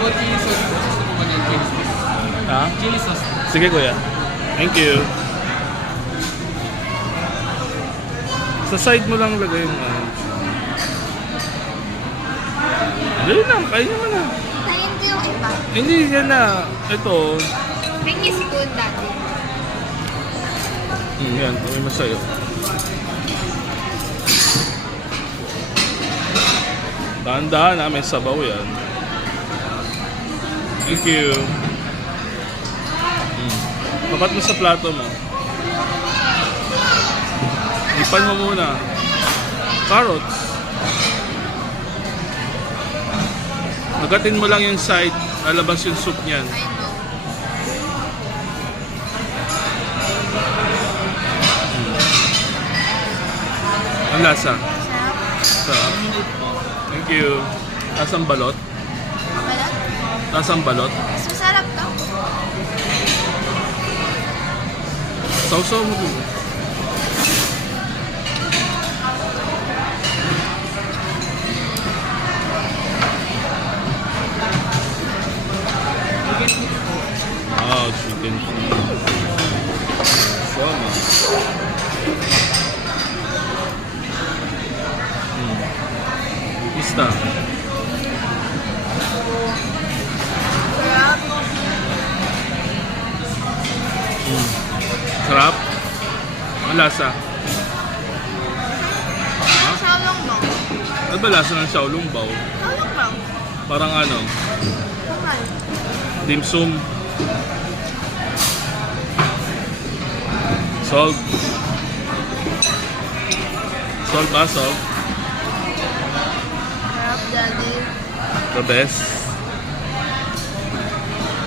about chili sauce po? Gusto mo ba ng chili sauce? Ha? Chili sauce. Sige kuya. Thank you. Sa side mo lang lagay yung Dali na, kainin mo na. Tayin ko yung iba. Hindi, yan na. Ito. Tingin spoon dati. Yan, gawin mo sa'yo. Dahan-dahan na, may sabaw yan. Thank you. Papat mo sa plato mo. Ipan mo muna. Carrots. Magatin mo lang yung side, lalabas yung soup niyan. I know. Ang lasa. Sarap. Sarap. Thank you. Lasang balot. Balat? Lasang balot. Mas masarap to. Sausaw mo dun. Chicken feet. Sama. Pista. Sarap. Sarap. Ang lasa. Xiaolong bao. Ano ba lasa ng xiaolong bao? Xiaolong bao. Parang ano? Kumain. Dim sum. Salt. Salt ba? Salt? Sarap, daddy. The best.